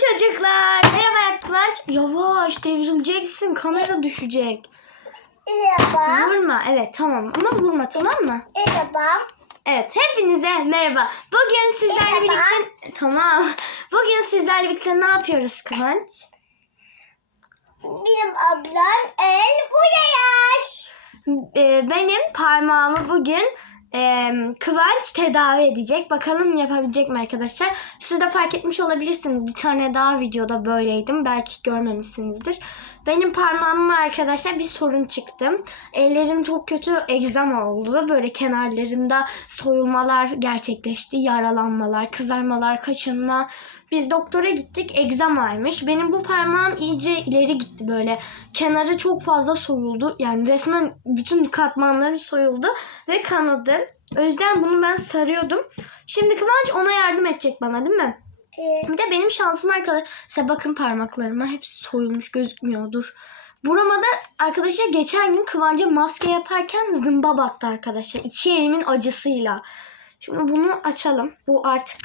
çocuklar. Merhaba Kıvanç. Yavaş devrileceksin. Kamera düşecek. Merhaba. Vurma. Evet tamam. Ama vurma tamam mı? Merhaba. Evet hepinize merhaba. Bugün sizlerle Merhaba. birlikte... Tamam. Bugün sizlerle birlikte ne yapıyoruz Kıvanç? Benim ablam El Buyayaş. Ee, benim parmağımı bugün e, Kıvanç tedavi edecek. Bakalım yapabilecek mi arkadaşlar? Siz de fark etmiş olabilirsiniz. Bir tane daha videoda böyleydim. Belki görmemişsinizdir. Benim parmağımla arkadaşlar bir sorun çıktı. Ellerim çok kötü egzama oldu. Böyle kenarlarında soyulmalar gerçekleşti. Yaralanmalar, kızarmalar, kaşınma. Biz doktora gittik. Egzamaymış. Benim bu parmağım iyice ileri gitti böyle. Kenarı çok fazla soyuldu. Yani resmen bütün katmanları soyuldu ve kanadı. O yüzden bunu ben sarıyordum. Şimdi Kıvanç ona yardım edecek bana değil mi? Ee, Bir de benim şansım arkadaşlar bakın parmaklarıma hepsi soyulmuş gözükmüyordur. Burama da arkadaşlar geçen gün Kıvanç'a maske yaparken zımba battı arkadaşlar. İki elimin acısıyla. Şimdi bunu açalım. Bu artık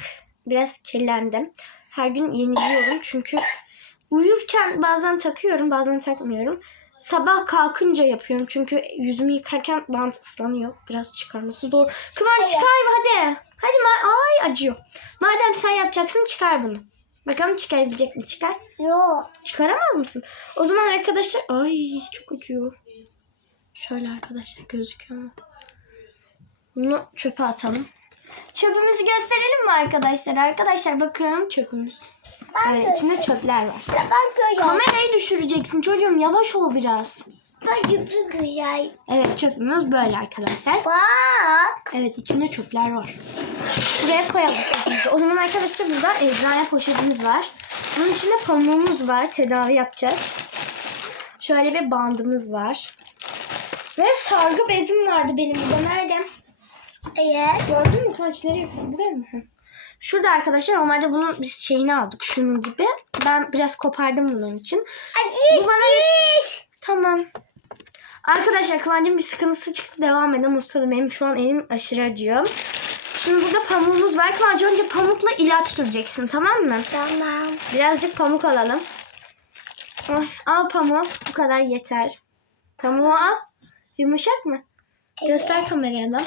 biraz kirlendi. Her gün yeniliyorum çünkü uyurken bazen takıyorum bazen takmıyorum. Sabah kalkınca yapıyorum çünkü yüzümü yıkarken bant ıslanıyor. Biraz çıkarması zor. Kıvanç çıkar hadi. Hadi acıyor. Madem sen yapacaksın çıkar bunu. Bakalım çıkarabilecek mi? Çıkar. yo. Çıkaramaz mısın? O zaman arkadaşlar ay çok acıyor. Şöyle arkadaşlar gözüküyor mu? Bunu çöpe atalım. Çöpümüzü gösterelim mi arkadaşlar? Arkadaşlar bakın çöpümüz. Ben Böyle de- içinde çöpler var. Ben göreceğim. Kamerayı düşüreceksin çocuğum yavaş ol biraz. Çok güzel. Evet çöpümüz böyle arkadaşlar. Bak. Evet içinde çöpler var. Buraya koyalım çöpümüzü. O zaman arkadaşlar burada eczane poşetimiz var. Bunun içinde pamuğumuz var. Tedavi yapacağız. Şöyle bir bandımız var. Ve sargı bezim vardı benim burada. Nerede? Evet. Gördün mü? Kaç nereye koydum? Buraya mı? Şurada arkadaşlar normalde bunun biz şeyini aldık. Şunun gibi. Ben biraz kopardım bunun için. Acı Bu bana Tamam. Arkadaşlar Kıvancım bir sıkıntısı çıktı. Devam edelim. Ustadım benim şu an elim aşırı acıyor. Şimdi burada pamuğumuz var. Kıvancı önce pamukla ilaç süreceksin tamam mı? Tamam. Birazcık pamuk alalım. Ay, Al pamuğu. Bu kadar yeter. Pamuğu al. Yumuşak mı? Göster kameraya da.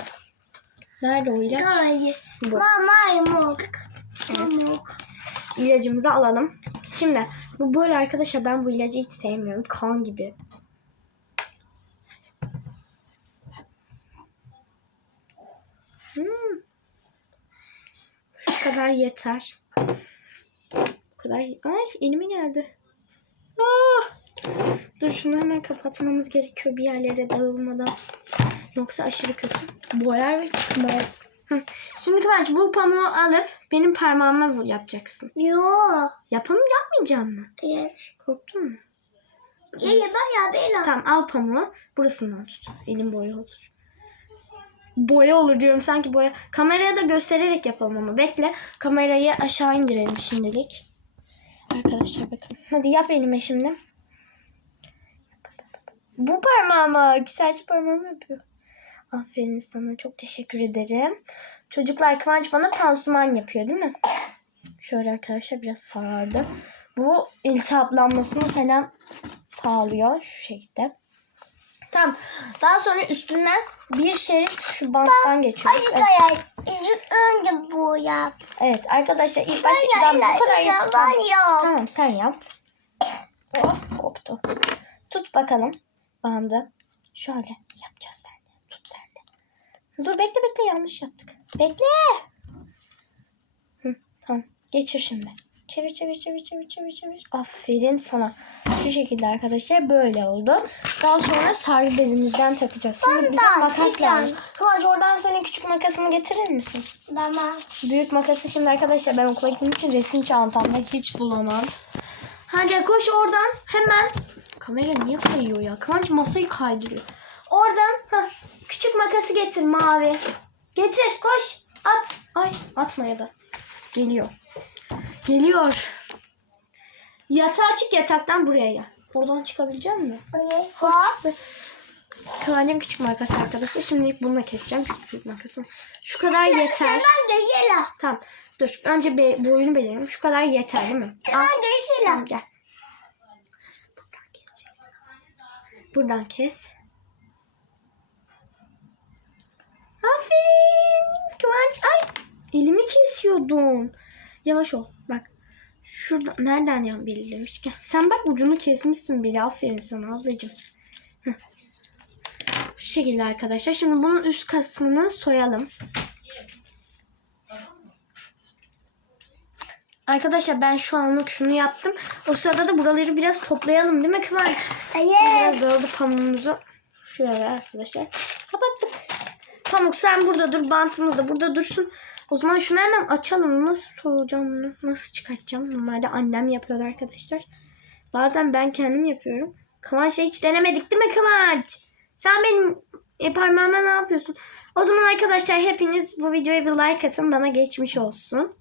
Nerede o ilaç? Hayır. Bu. Mama yumuk. Evet. Yumuk. İlacımızı alalım. Şimdi bu böyle arkadaşlar ben bu ilacı hiç sevmiyorum. Kan gibi. Hmm. Şu kadar yeter. Bu kadar. Ay elime geldi. Ah! Dur şunu hemen kapatmamız gerekiyor bir yerlere dağılmadan. Yoksa aşırı kötü. Boyar ve çıkmaz. Hı. Şimdi Kıvanç bu pamuğu alıp benim parmağıma vur yapacaksın. Yo. Yapamam yapmayacağım mı? Yes. Korktun mu? Ya ya ben ya Bela. Tamam al pamuğu. Burasından tut. Elim boya olur. Boya olur diyorum sanki boya. Kameraya da göstererek yapalım ama. Bekle. Kamerayı aşağı indirelim şimdilik. Arkadaşlar bakın. Hadi yap elime şimdi. Bu parmağıma. Güzelce parmağımı yapıyor. Aferin sana. Çok teşekkür ederim. Çocuklar Kıvanç bana pansuman yapıyor değil mi? Şöyle arkadaşlar biraz sarardı. Bu iltihaplanmasını falan sağlıyor şu şekilde. Tamam. Daha sonra üstünden bir şerit şu banttan geçiyoruz. Acı Evet, önce bu yap. evet arkadaşlar ilk başta Ben bu kadar ya, yeter. ben Tamam. tamam sen yap. Oh koptu. Tut bakalım bandı. Şöyle yapacağız sen de. Tut sen de. Dur bekle bekle yanlış yaptık. Bekle. Hı, tamam. Geçir şimdi. Çevir çevir çevir çevir çevir çevir. Aferin sana. Şu şekilde arkadaşlar böyle oldu. Daha sonra sargı bezimizden takacağız. Şimdi bize Bandan, makas lazım. Kıvanç oradan senin küçük makasını getirir misin? Tamam. Büyük makası şimdi arkadaşlar ben okula gittiğim için resim çantamda hiç bulamam. Hadi koş oradan hemen. Kamera niye kayıyor ya? Kıvanç masayı kaydırıyor. Oradan heh, küçük makası getir mavi. Getir koş. At. Ay atma ya da. Geliyor. Geliyor. Yatağa çık yataktan buraya gel. Oradan çıkabilecek misin? Buraya Hop. Kıvancım küçük makas arkadaşlar. Şimdilik bununla keseceğim. Küçük büyük makası. Şu kadar yeter. Tamam. Dur önce bir boyunu belirleyelim. Şu kadar yeter değil mi? Al. Tamam gel. Buradan keseceksin. Buradan kes. Aferin. Kıvanç. Ay. Elimi kesiyordun. Yavaş ol. Bak. Şurada nereden yan belirlemişken. Sen bak ucunu kesmişsin bile. Aferin sana ablacığım. Heh. Şu şekilde arkadaşlar. Şimdi bunun üst kısmını soyalım. Arkadaşlar ben şu anlık şunu yaptım. O sırada da buraları biraz toplayalım değil mi Kıvanç? Biraz Evet. dağıldı pamuğumuzu. Şöyle arkadaşlar. Kapattık. Pamuk sen burada dur. Bantımız da burada dursun. O zaman şunu hemen açalım. Nasıl soğuyacağım bunu? Nasıl çıkartacağım? Normalde annem yapıyordu arkadaşlar. Bazen ben kendim yapıyorum. Kıvanç'la hiç denemedik değil mi Kıvanç? Sen benim e, parmağıma ne yapıyorsun? O zaman arkadaşlar hepiniz bu videoya bir like atın. Bana geçmiş olsun.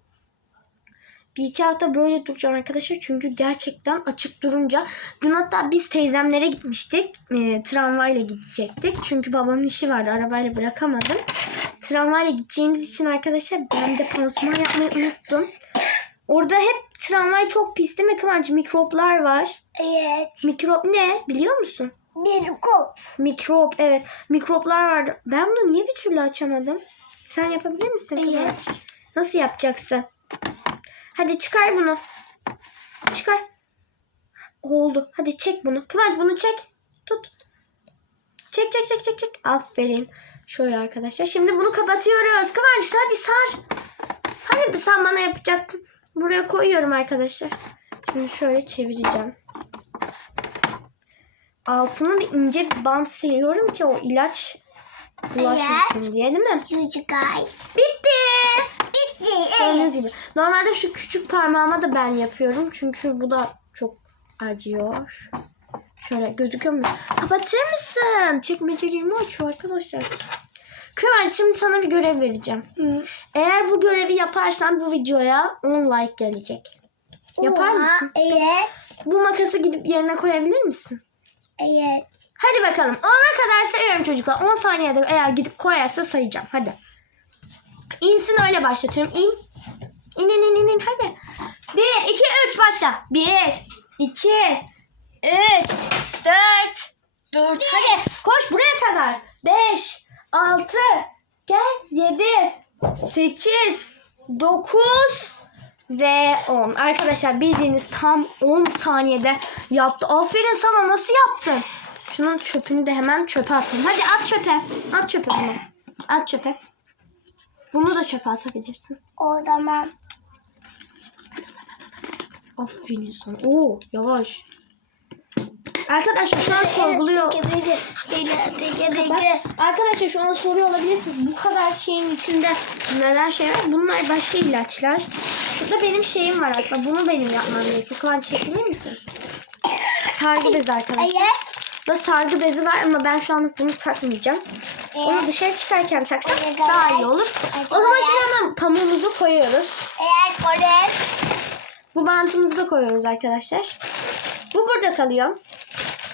Bir iki hafta böyle duracağım arkadaşlar. Çünkü gerçekten açık durunca. Dün hatta biz teyzemlere gitmiştik. E, tramvayla gidecektik. Çünkü babamın işi vardı. Arabayla bırakamadım. Tramvayla gideceğimiz için arkadaşlar ben de pansuman yapmayı unuttum. Orada hep tramvay çok pis değil mi Kıvanç? Mikroplar var. Evet. Mikrop ne? Biliyor musun? Bir kop. Mikrop evet. Mikroplar vardı. Ben bunu niye bir türlü açamadım? Sen yapabilir misin Kıvanç? Evet. Nasıl yapacaksın? Hadi çıkar bunu. Çıkar. Oldu. Hadi çek bunu. Kıvanç bunu çek. Tut. Çek çek çek çek çek. Aferin. Şöyle arkadaşlar. Şimdi bunu kapatıyoruz. Kıvanç hadi sar. Hani sen bana yapacaktın. Buraya koyuyorum arkadaşlar. Şimdi şöyle çevireceğim. Altına bir ince bir bant siliyorum ki o ilaç bulaşmasın diye değil mi? Çocuk ay. Bitti. Bitti. Gördüğünüz Evet. gibi. Normalde şu küçük parmağıma da ben yapıyorum. Çünkü bu da çok acıyor. Şöyle gözüküyor mu? Kapatır mısın? Çekmecelerimi açıyor arkadaşlar. Kıvanç şimdi sana bir görev vereceğim. Hı. Eğer bu görevi yaparsan bu videoya 10 like gelecek. Yapar Oha, mısın? Evet. Bu makası gidip yerine koyabilir misin? Evet. Hadi bakalım. 10'a kadar sayıyorum çocuklar. 10 saniyede eğer gidip koyarsa sayacağım. Hadi. İnsin öyle başlatıyorum. İn. İn in in in, in. Hadi. 1, 2, 3 başla. 1, 2, 3, 4, 4. Hadi. Koş buraya kadar. 5, 6, gel. 7, 8, 9 ve 10. Arkadaşlar bildiğiniz tam 10 saniyede yaptı. Aferin sana nasıl yaptın? Şunun çöpünü de hemen çöpe atalım. Hadi at çöpe. At çöpe bunu. At çöpe. Bunu da çöpe atabilirsin. O zaman. Aferin sana. Oo yavaş. Arkadaşlar şu an sorguluyor. Arkadaşlar şu an soruyor olabilirsiniz. Bu kadar şeyin içinde neden şey var? Bunlar başka ilaçlar. Şurada benim şeyim var aslında. Bunu benim yapmam gerekiyor. Kıvanç çekilir misin? Sargı bezi arkadaşlar. Evet. Burada sargı bezi var ama ben şu anlık bunu takmayacağım. Onu Evet. dışarı çıkarken taksam Evet. daha iyi olur. Evet. O zaman şimdi hemen pamuğumuzu koyuyoruz. Evet. Oraya. Bu bantımızı da koyuyoruz arkadaşlar. Bu burada kalıyor.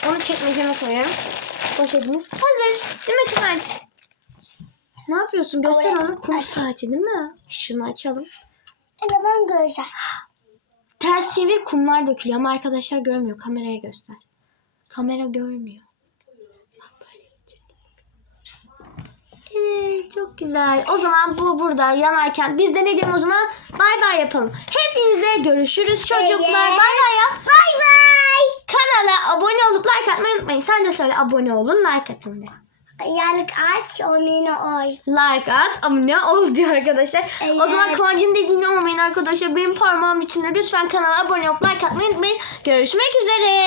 Onu çekmeceme koyuyorum. Poşetimiz hazır. Değil mi Kıvanç? Ne yapıyorsun? Göster onu. Kum saati değil mi? Işığını açalım. Evet ben göreceğim. Ters çevir kumlar dökülüyor ama arkadaşlar görmüyor. Kameraya göster. Kamera görmüyor. Evet çok güzel. O zaman bu burada yanarken biz de ne diyelim o zaman? Bay bay yapalım. Hepinize görüşürüz çocuklar. Bay bay yap. Kanala abone olup like atmayı unutmayın. Sen de söyle abone olun like atın de. Yarlık aç. Omine oy. Like at abone ol diyor arkadaşlar. O zaman Evet. Kıvancı'nın dediğini olmayın arkadaşlar. Benim parmağım içinde lütfen kanala abone olup like atmayı unutmayın. Görüşmek üzere.